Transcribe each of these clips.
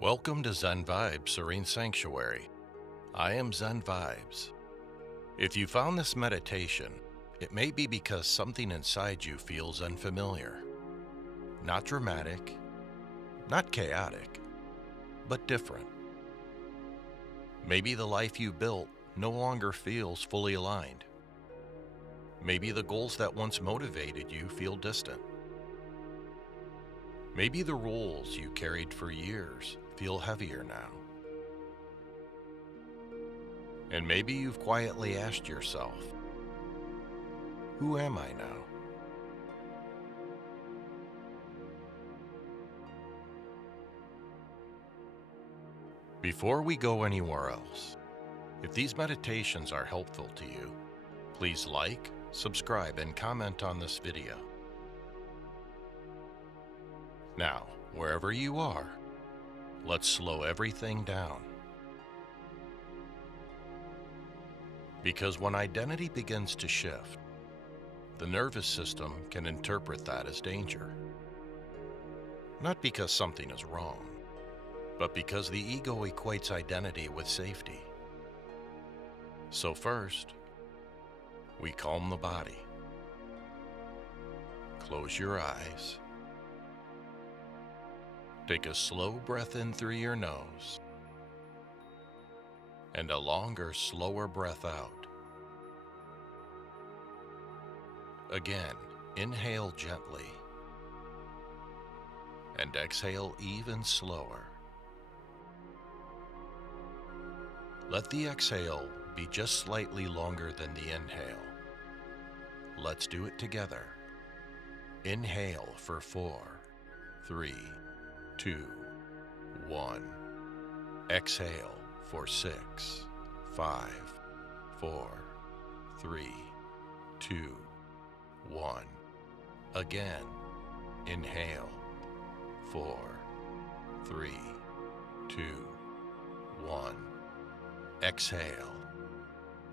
Welcome to Zen Vibes Serene Sanctuary. I am Zen Vibes. If you found this meditation, it may be because something inside you feels unfamiliar. Not dramatic, not chaotic, but different. Maybe the life you built no longer feels fully aligned. Maybe the goals that once motivated you feel distant. Maybe the roles you carried for years feel heavier now. And maybe you've quietly asked yourself, who am I now? Before we go anywhere else, if these meditations are helpful to you, please like, subscribe, and comment on this video. Now, wherever you are, let's slow everything down. Because when identity begins to shift, the nervous system can interpret that as danger. Not because something is wrong, but because the ego equates identity with safety. So first, we calm the body. Close your eyes. Take a slow breath in through your nose and a longer, slower breath out. Again, inhale gently and exhale even slower. Let the exhale be just slightly longer than the inhale. Let's do it together. Inhale for 4, 3, 2, 1. Exhale for 6, 5, 4, 3, 2, 1. Again, inhale, 4, 3, 2, 1. Exhale,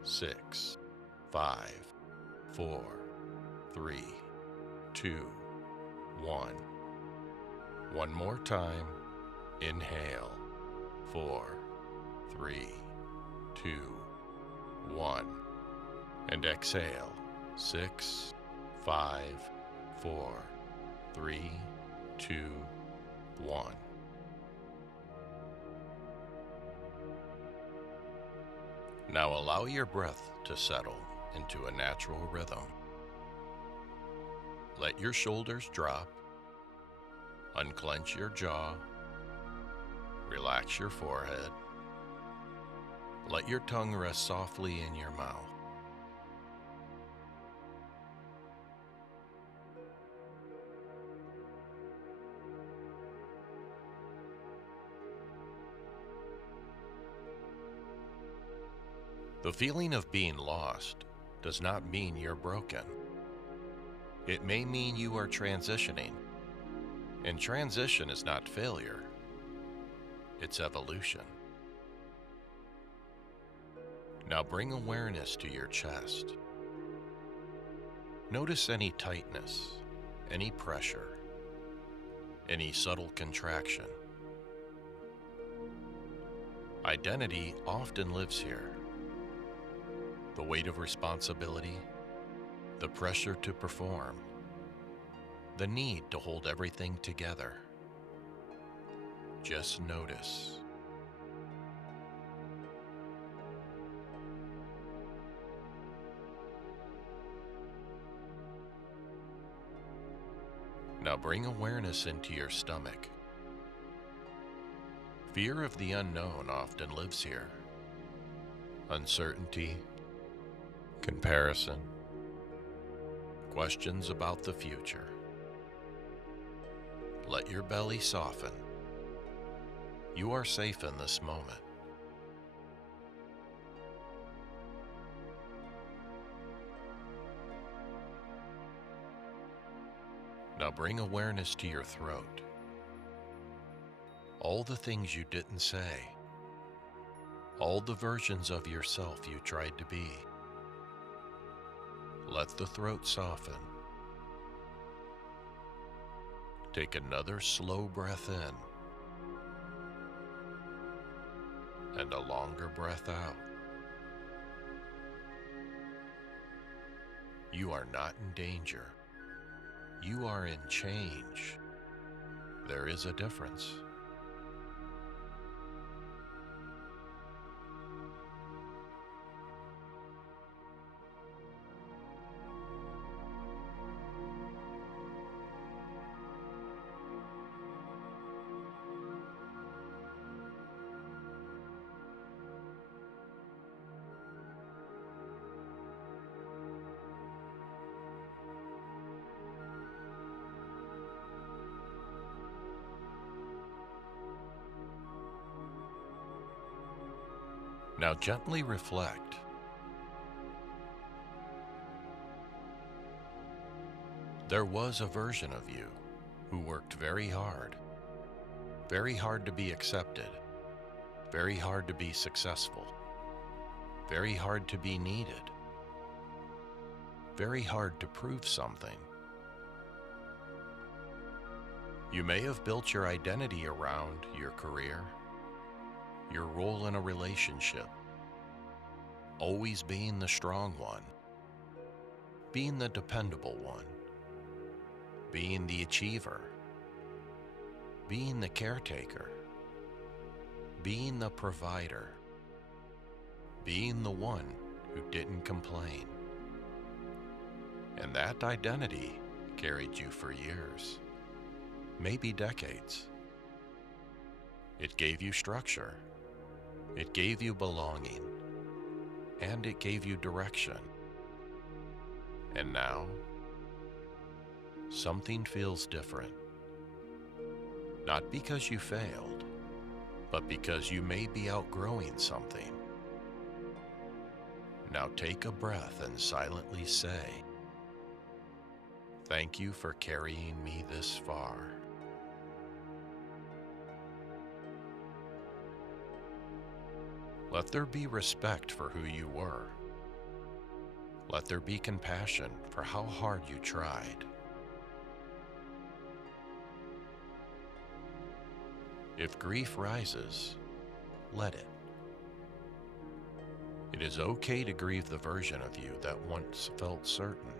6, 5, 4, 3, 2, 1. One more time. Inhale, 4, 3, 2, 1. And exhale, 6, 5, 4, 3, 2, 1. Now allow your breath to settle into a natural rhythm. Let your shoulders drop. Unclench your jaw. Relax your forehead. Let your tongue rest softly in your mouth. The feeling of being lost does not mean you're broken. It may mean you are transitioning. And transition is not failure, it's evolution. Now bring awareness to your chest. Notice any tightness, any pressure, any subtle contraction. Identity often lives here. The weight of responsibility, the pressure to perform, the need to hold everything together. Just notice. Now bring awareness into your stomach. Fear of the unknown often lives here. Uncertainty, comparison, questions about the future. Let your belly soften. You are safe in this moment. Now bring awareness to your throat. All the things you didn't say. All the versions of yourself you tried to be. Let the throat soften. Take another slow breath in and a longer breath out. You are not in danger. You are in change. There is a difference. Now gently reflect. There was a version of you who worked very hard to be accepted, very hard to be successful, very hard to be needed, very hard to prove something. You may have built your identity around your career, your role in a relationship, always being the strong one, being the dependable one, being the achiever, being the caretaker, being the provider, being the one who didn't complain. And that identity carried you for years, maybe decades. It gave you structure. It gave you belonging, and it gave you direction. And now, something feels different. Not because you failed, but because you may be outgrowing something. Now take a breath and silently say, "Thank you for carrying me this far." Let there be respect for who you were. Let there be compassion for how hard you tried. If grief rises, let it. It is okay to grieve the version of you that once felt certain.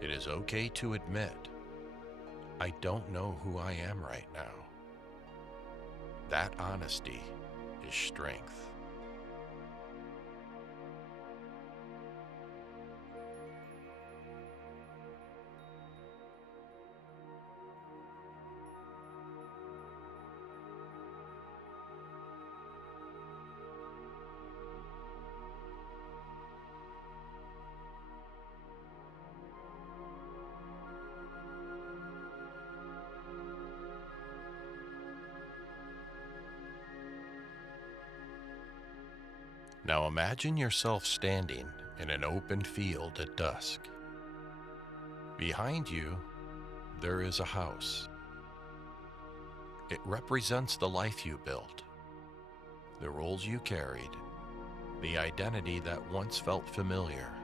It is okay to admit, "I don't know who I am right now." That honesty is strength. Now imagine yourself standing in an open field at dusk. Behind you, there is a house. It represents the life you built, the roles you carried, the identity that once felt familiar.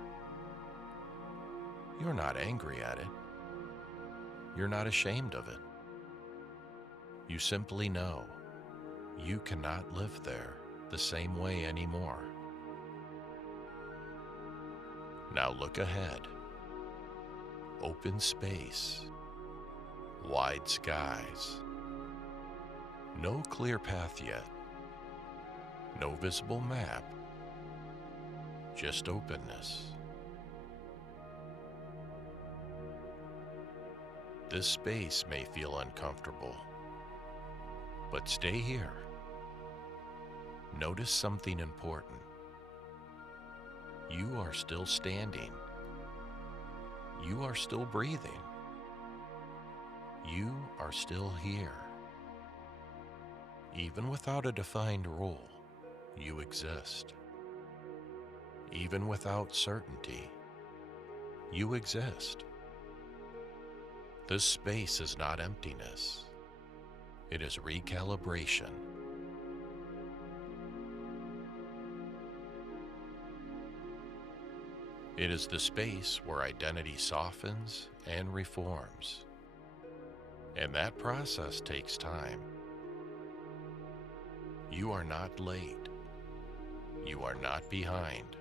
You're not angry at it. You're not ashamed of it. You simply know you cannot live there the same way anymore. Now look ahead. Open space, wide skies. No clear path yet. No visible map. Just openness. This space may feel uncomfortable, but stay here. Notice something important. You are still standing. You are still breathing. You are still here. Even without a defined role, you exist. Even without certainty, you exist. This space is not emptiness. It is recalibration. It is the space where identity softens and reforms. And that process takes time. You are not late. You are not behind.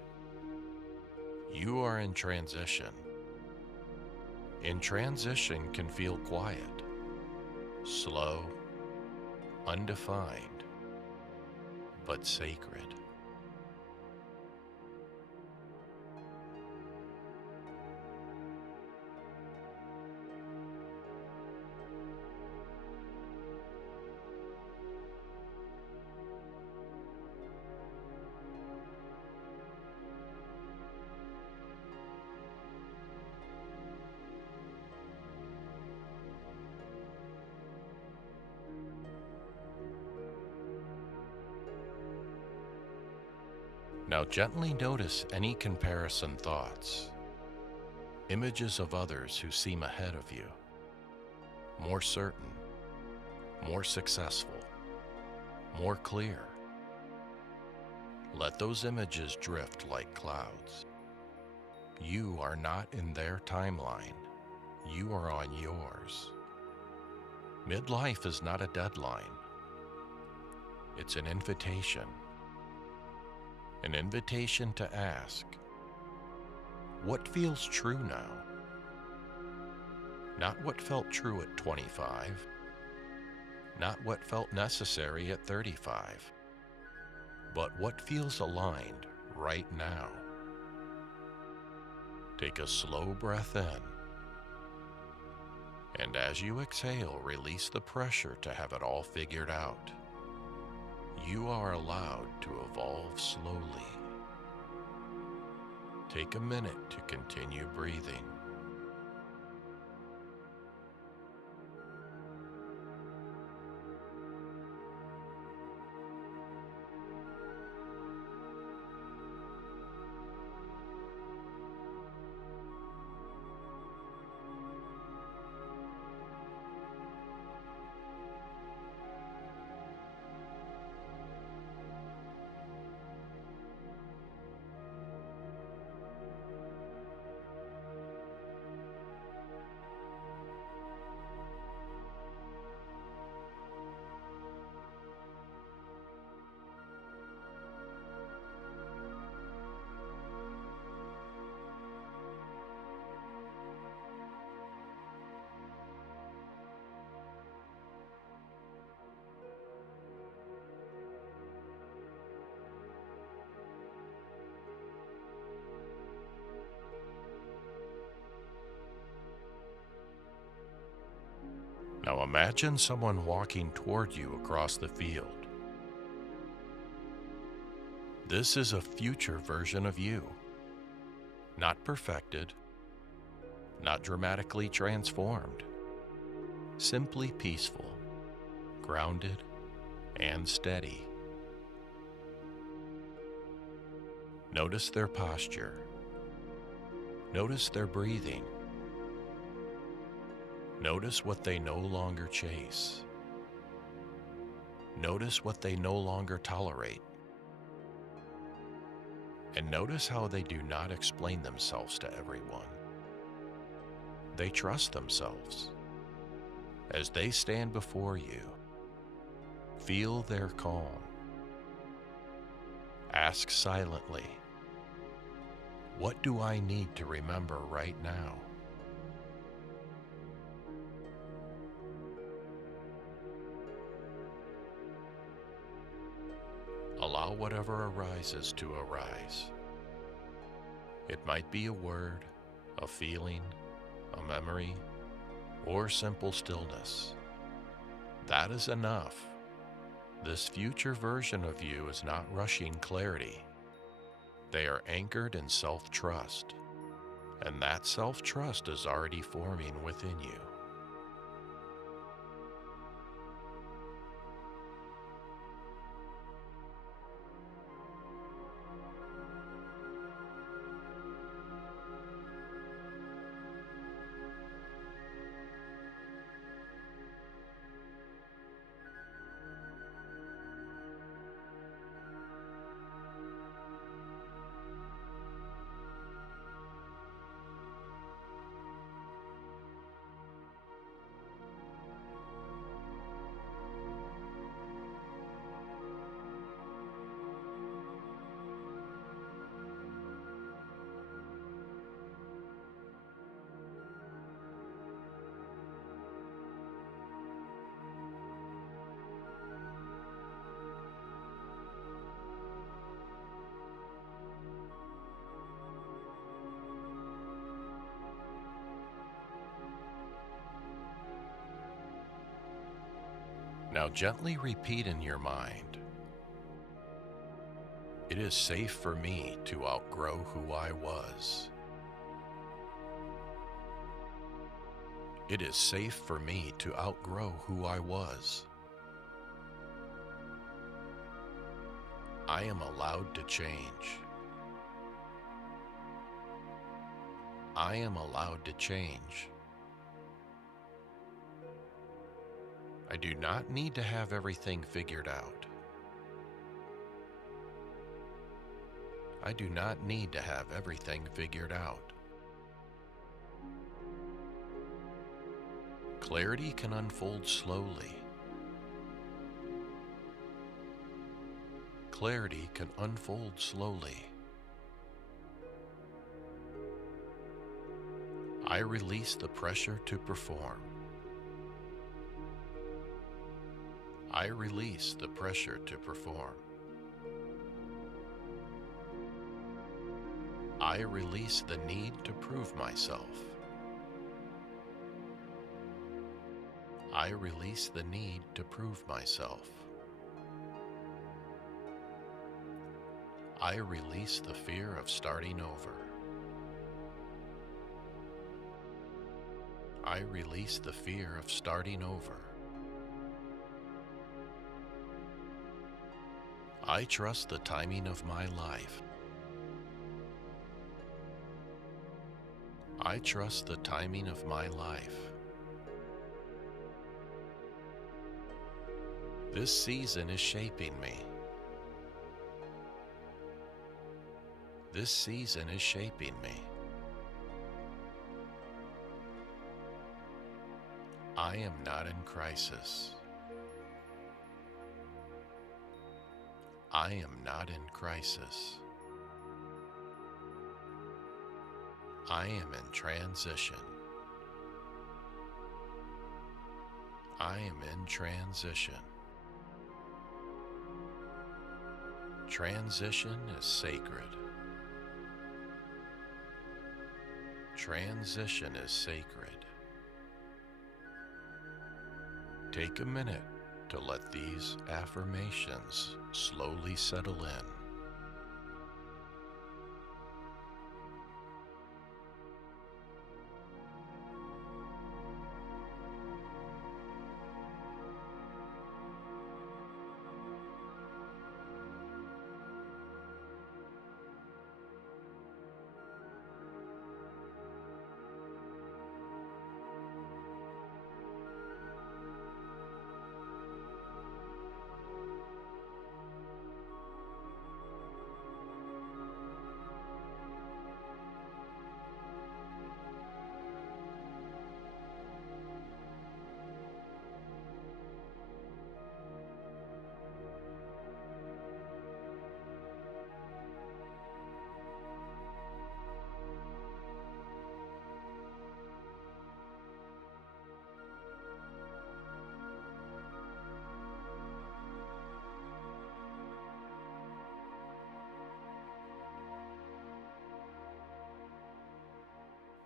You are in transition. In transition can feel quiet, slow, undefined, but sacred. Now gently notice any comparison thoughts, images of others who seem ahead of you, more certain, more successful, more clear. Let those images drift like clouds. You are not in their timeline. You are on yours. Midlife is not a deadline. It's an invitation. An invitation to ask, what feels true now? Not what felt true at 25, not what felt necessary at 35, but what feels aligned right now. Take a slow breath in, and as you exhale, release the pressure to have it all figured out. You are allowed to evolve slowly. Take a minute to continue breathing. Now imagine someone walking toward you across the field. This is a future version of you. Not perfected, not dramatically transformed, simply peaceful, grounded, and steady. Notice their posture. Notice their breathing. Notice what they no longer chase. Notice what they no longer tolerate. And notice how they do not explain themselves to everyone. They trust themselves. As they stand before you, feel their calm. Ask silently, what do I need to remember right now? Allow whatever arises to arise. It might be a word, a feeling, a memory, or simple stillness. That is enough. This future version of you is not rushing clarity. They are anchored in self-trust, and that self-trust is already forming within you. Now gently repeat in your mind, "It is safe for me to outgrow who I was. It is safe for me to outgrow who I was. I am allowed to change. I am allowed to change. I do not need to have everything figured out. I do not need to have everything figured out. Clarity can unfold slowly. Clarity can unfold slowly. I release the pressure to perform. I release the pressure to perform. I release the need to prove myself. I release the need to prove myself. I release the fear of starting over. I release the fear of starting over. I trust the timing of my life. I trust the timing of my life. This season is shaping me. This season is shaping me. I am not in crisis. I am not in crisis. I am in transition. I am in transition. Transition is sacred. Transition is sacred. Take a minute to let these affirmations slowly settle in.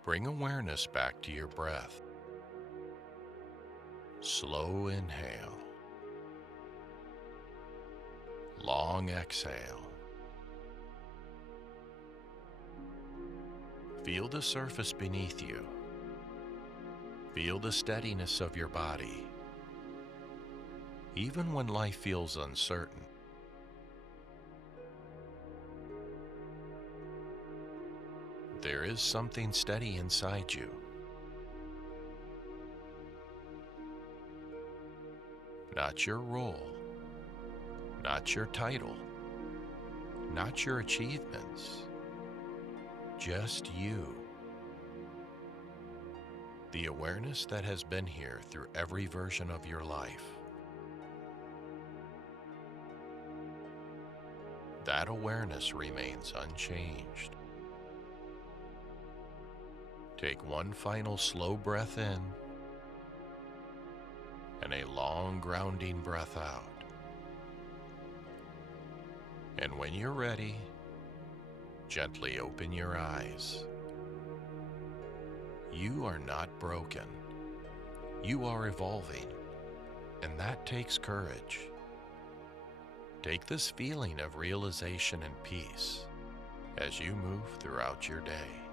Bring awareness back to your breath. Slow inhale. Long exhale. Feel the surface beneath you. Feel the steadiness of your body. Even when life feels uncertain, there is something steady inside you. Not your role, not your title, not your achievements, just you. The awareness that has been here through every version of your life. That awareness remains unchanged. Take one final slow breath in and a long grounding breath out. And when you're ready, gently open your eyes. You are not broken. You are evolving. And that takes courage. Take this feeling of realization and peace as you move throughout your day.